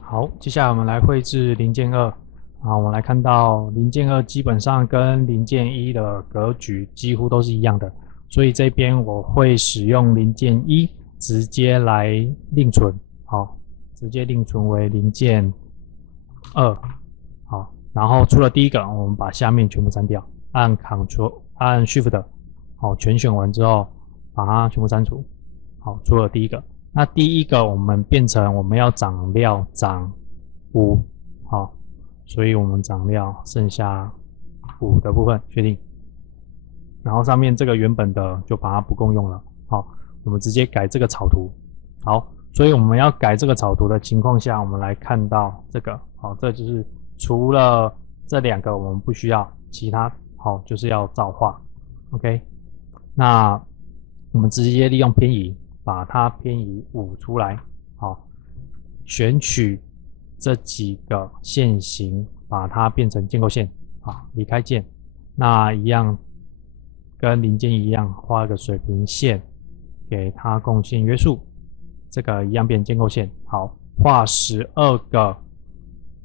好，接下来我们来绘制零件2。我们来看到零件2基本上跟零件1的格局几乎都是一样的，所以这边我会使用零件1直接来另存，好，直接另存为零件2，好，然后除了第一个，我们把下面全部删掉，按 Shift， 好，全选完之后把它全部删除，好，除了第一个。那第一个我们变成我们要涨料涨5，好，所以我们涨料剩下5的部分确定，然后上面这个原本的就把它不共用了，好，我们直接改这个草图，好，所以我们要改这个草图的情况下，我们来看到这个，好，这就是除了这2个我们不需要，其他好就是要照画 ，OK， 那我们直接利用偏移。把它偏移5出来，好，选取这几个线型，把它变成建构线，好，离开键，那一样跟零件一样，画一个水平线，给它共线约束，这个一样变建构线，好，画12个，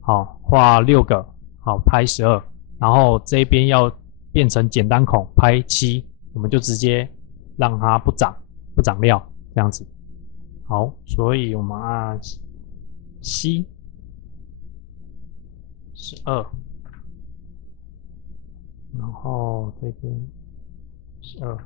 好，画6个，好，拍12，然后这边要变成简单孔，拍7，我们就直接让它不涨料。这样子，好，所以我们按 C 12，然后这边12，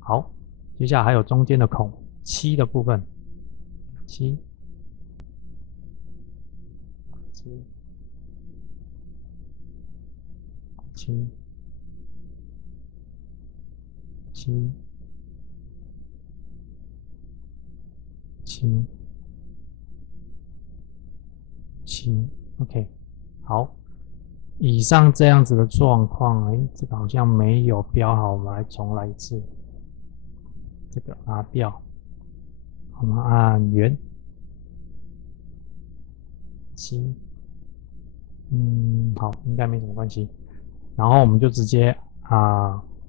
好。接下来还有中间的孔7的部分，7，OK， 好，以上这样子的状况，这个好像没有标好，我们来重来一次。这个拿掉，我们按圆7，好，应该没什么关系。然后我们就直接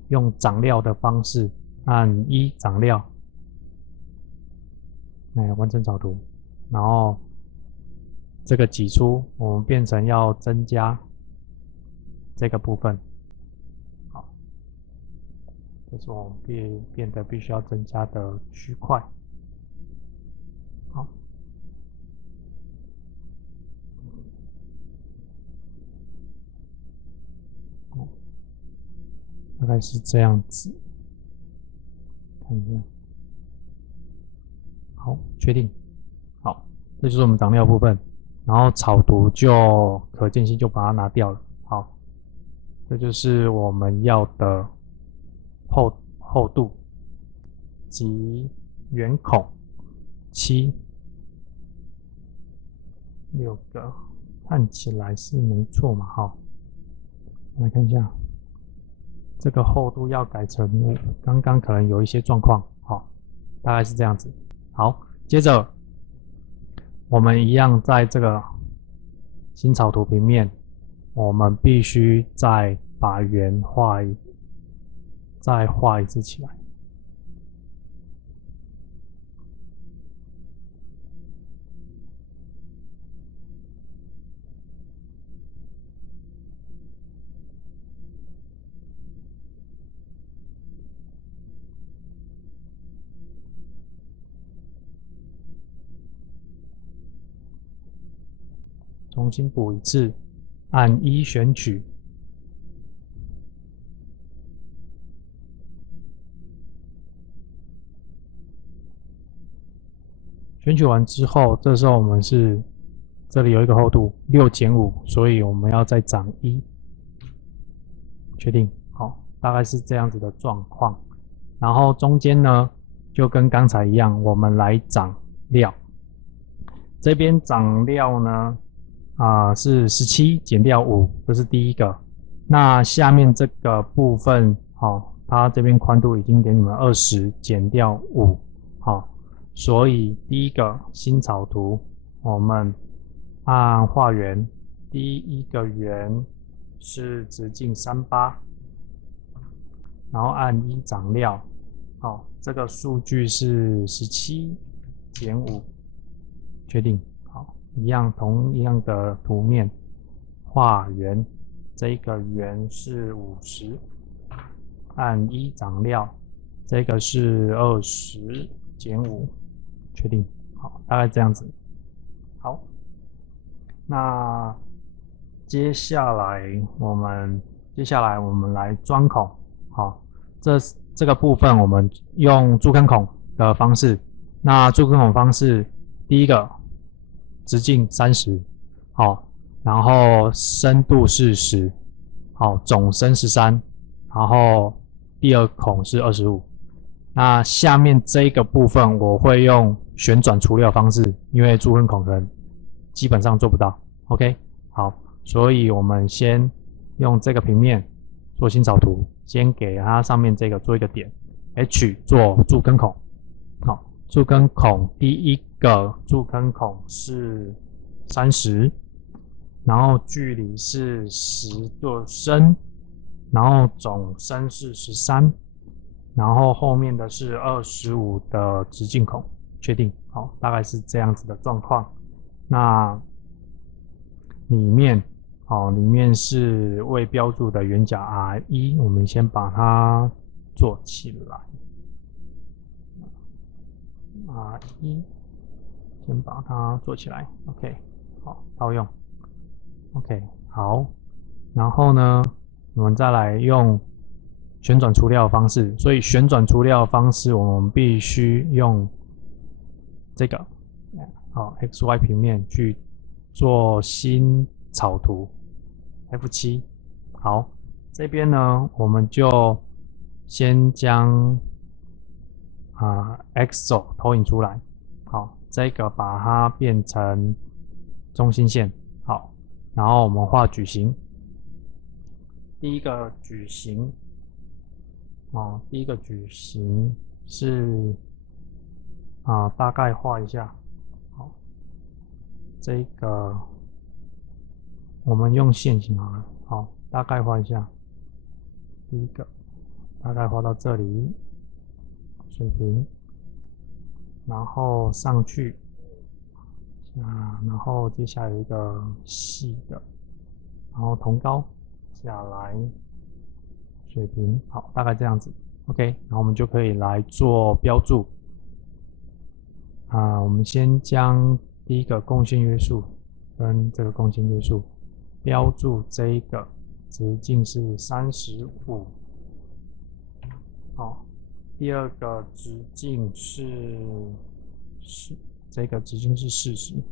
用涨料的方式按1涨料，来完成草图。然后这个挤出，我们变成要增加这个部分。这是我们变得必须要增加的区块。好，大概是这样子。看一下，好，确定。好，这就是我们涨料部分。然后草图就可见性就把它拿掉了。好，这就是我们要的厚度及圆孔7，6个，看起来是没错嘛，好，来看一下，这个厚度要改成刚刚可能有一些状况，好，大概是这样子。好，接着我们一样在这个新草图平面，我们必须再把圆再画一次起来。重新补一次，按1选取，选取完之后，这时候我们是这里有一个厚度6减5，所以我们要再涨1，确定，好，大概是这样子的状况。然后中间呢，就跟刚才一样，我们来涨料。这边涨料呢，是17减掉5，这是第一个。那下面这个部分，它这边宽度已经给你们20减掉5，好，所以第一个新草图，我们按画圆，第一个圆是直径38，然后按1长料，好，这个数据是17减5，确定，好，同样的图面画圆，这个圆是50。按1长料，这个是20减5，确定。好，大概这样子。好，那接下来我们来钻孔。好，这个部分我们用铸坑孔的方式。那铸坑孔方式，第一个直径30，好，然后深度是10，好，总深13，然后第二孔是25，那下面这个部分我会用旋转除料方式，因为铸坑孔可能基本上做不到。OK， 好，所以我们先用这个平面做新草图，先给它上面这个做一个点 ，H 做铸坑孔。好，铸坑孔第一个铸坑孔是30，然后距离是10做深。然后总深是13，然后后面的是25的直径孔，确定。好，大概是这样子的状况。那里面是未标注的圆角 R1，我们先把它做起来。R1，先把它做起来。OK， 好，套用。OK， 好，然后呢？我们再来用旋转除料的方式，所以旋转除料的方式，我们必须用这个好 XY 平面去做新草图 F7。好，这边呢，我们就先将X 轴投影出来。好，这个把它变成中心线。好，然后我们画矩形。第一个矩形，第一个矩形是大概画一下，好，这个我们用线型好了，好，大概画一下，第一个大概画到这里，水平，然后上去，然后接下来有一个细的，然后同高。下来，水平，好，大概这样子 ，OK， 然后我们就可以来做标注。我们先将第一个贡献约束跟这个贡献约束标注，这一个直径是35，好，第二个直径是这个直径是40。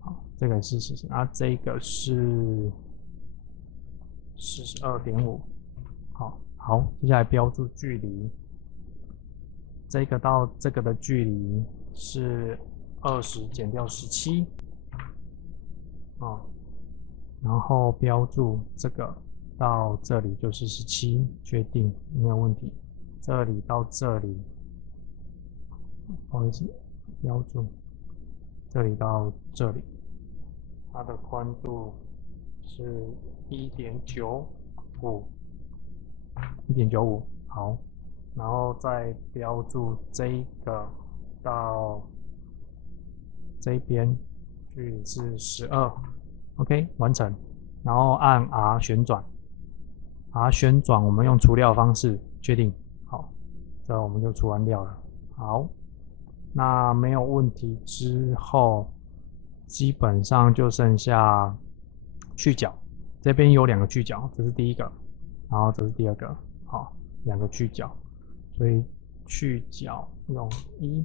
好，这个是40，这个是42.5。好，接下来标注距离，这个到这个的距离是20减掉17，然后标注这个到这里就是17，确定没有问题。这里到这里，不好意思，标注这里到这里。它的宽度是1.95，好，然后再标注这个到这边距离是12 ，OK， 完成，然后按 R 旋转我们用除料方式确定，好，这我们就除完料了，好，那没有问题之后。基本上就剩下去角，这边有2个去角，这是第一个，然后这是第二个，好，2个去角，所以去角用1，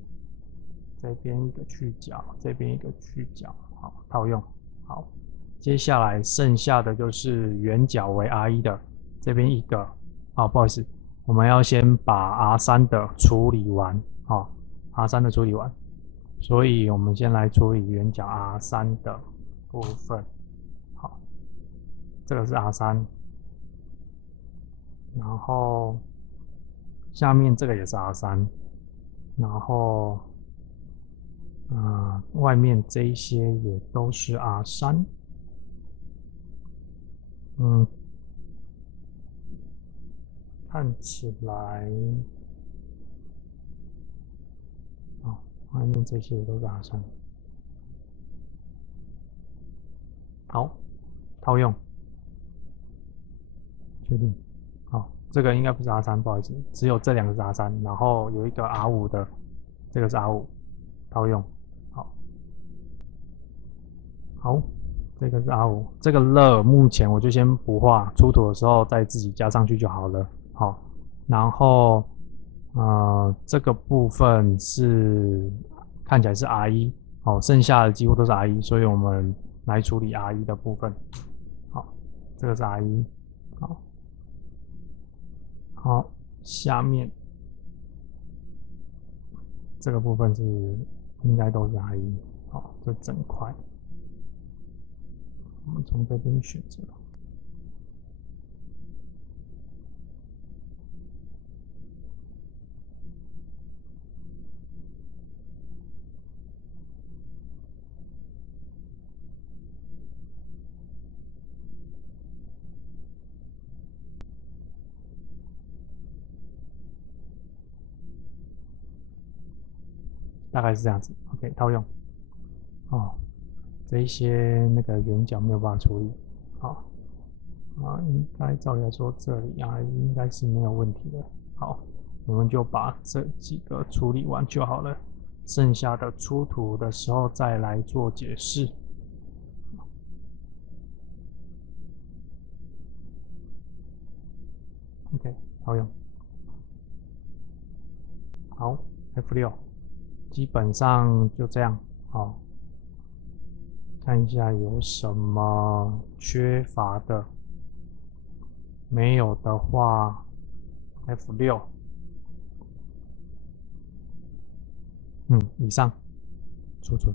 这边一个去角，这边一个去角，好，套用，好，接下来剩下的就是圆角为 R1 的，这边一个，不好意思，我们要先把 R3 的处理完，R3 的处理完。所以我们先来处理圆角 R3 的部分。好，这个是 R3，然后下面这个也是 R3，然后外面这一些也都是 R3，嗯，看起来，外面这些也都是 R3，好，套用，确定，好，这个应该不是 R3，不好意思，只有这两个是 R3，然后有一个 R5的，这个是 R5，套用，好，好，这个是 R5，这个乐目前我就先不画，出土的时候再自己加上去就好了，好，然后这个部分是看起来是 R1，好，剩下的几乎都是 R1，所以我们来处理 R1的部分，好，这个是 R1，好，好，下面这个部分是应该都是 R1，好，这整块，我们从这边选择。大概是这样子。OK，套用。哦，这一些那个圆角没有办法处理。好，应该照理来说这里应该是没有问题的。好，我们就把这几个处理完就好了，剩下的出图的时候再来做解释。OK，套用。好，F6，基本上就这样。好，看一下有什么缺乏的，没有的话 F6，以上储存。